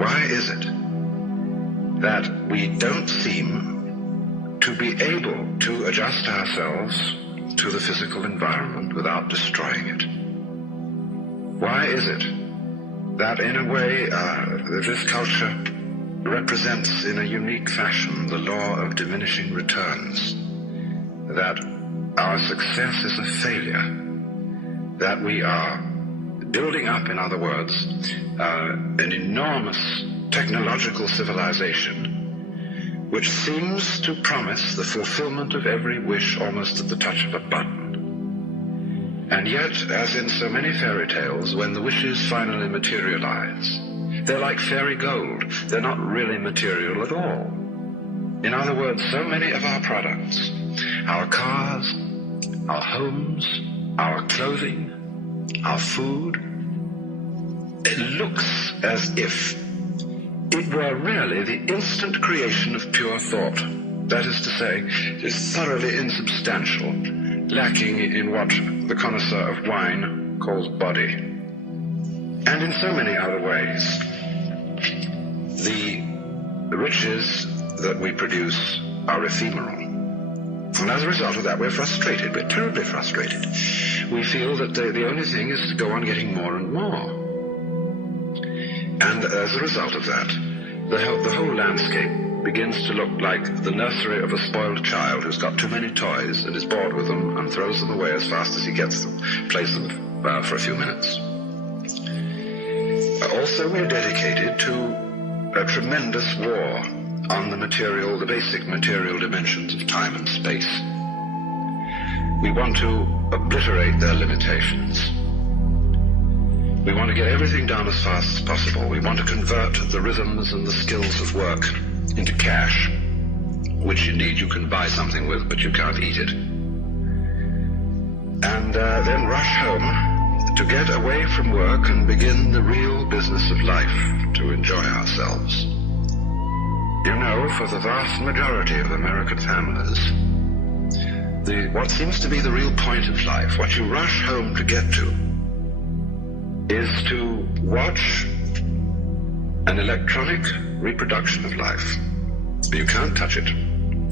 why is it that we don't seem to be able to adjust ourselves to the physical environment without destroying it? Why is it that in a way this culture represents in a unique fashion the law of diminishing returns, that our success is a failure, that we are building up, in other words, an enormous technological civilization which seems to promise the fulfillment of every wish almost at the touch of a button. And yet, as in so many fairy tales, when the wishes finally materialize, they're like fairy gold. They're not really material at all. In other words, so many of our products, our cars, our homes, our clothing, our food, it looks as if it were really the instant creation of pure thought. That is to say, it is thoroughly insubstantial, lacking in what the connoisseur of wine calls body. And in so many other ways, the riches that we produce are ephemeral. And as a result of that, we're frustrated. We're terribly frustrated. We feel that the only thing is to go on getting more and more. And as a result of that, the whole landscape begins to look like the nursery of a spoiled child who's got too many toys and is bored with them and throws them away as fast as he gets them, plays them for a few minutes. Also, we're dedicated to a tremendous war on the basic material dimensions of time and space. We want to obliterate their limitations. We want to get everything done as fast as possible. We want to convert the rhythms and the skills of work into cash, which indeed you can buy something with, but you can't eat it. And then rush home to get away from work and begin the real business of life, to enjoy ourselves. You know, for the vast majority of American families, what seems to be the real point of life, what you rush home to get to, is to watch an electronic reproduction of life. You can't touch it.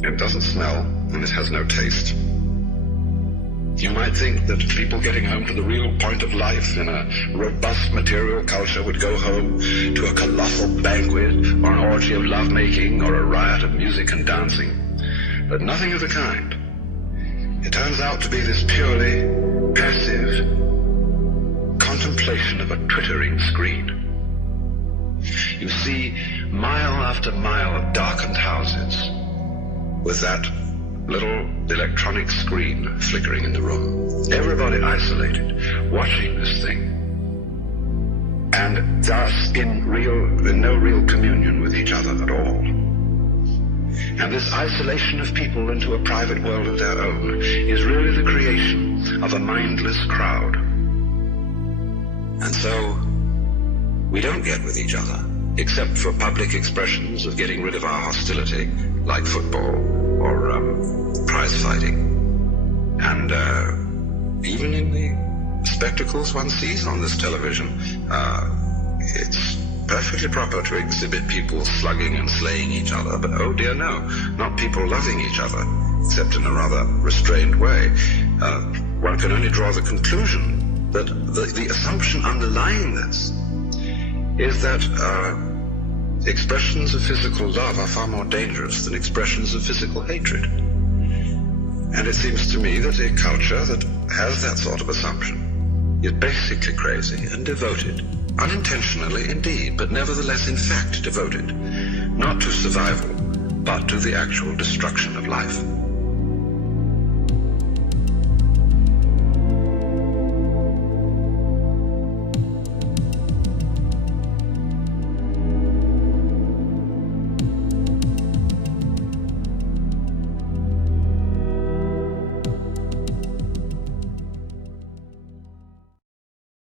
It doesn't smell, and it has no taste. You might think that people getting home to the real point of life in a robust material culture would go home to a colossal banquet or an orgy of lovemaking or a riot of music and dancing. But nothing of the kind. It turns out to be this purely passive contemplation of a twittering screen. You see mile after mile of darkened houses with that little electronic screen flickering in the room. Everybody isolated, watching this thing, and thus in no real communion with each other at all. And this isolation of people into a private world of their own is really the creation of a mindless crowd. And so we don't get with each other, except for public expressions of getting rid of our hostility, like football or prize fighting. And even in the spectacles one sees on this television, it's perfectly proper to exhibit people slugging and slaying each other, but oh dear no, not people loving each other, except in a rather restrained way. One can only draw the conclusion that the assumption underlying this is that expressions of physical love are far more dangerous than expressions of physical hatred. And it seems to me that a culture that has that sort of assumption is basically crazy and devoted, unintentionally indeed, but nevertheless in fact devoted, not to survival, but to the actual destruction of life.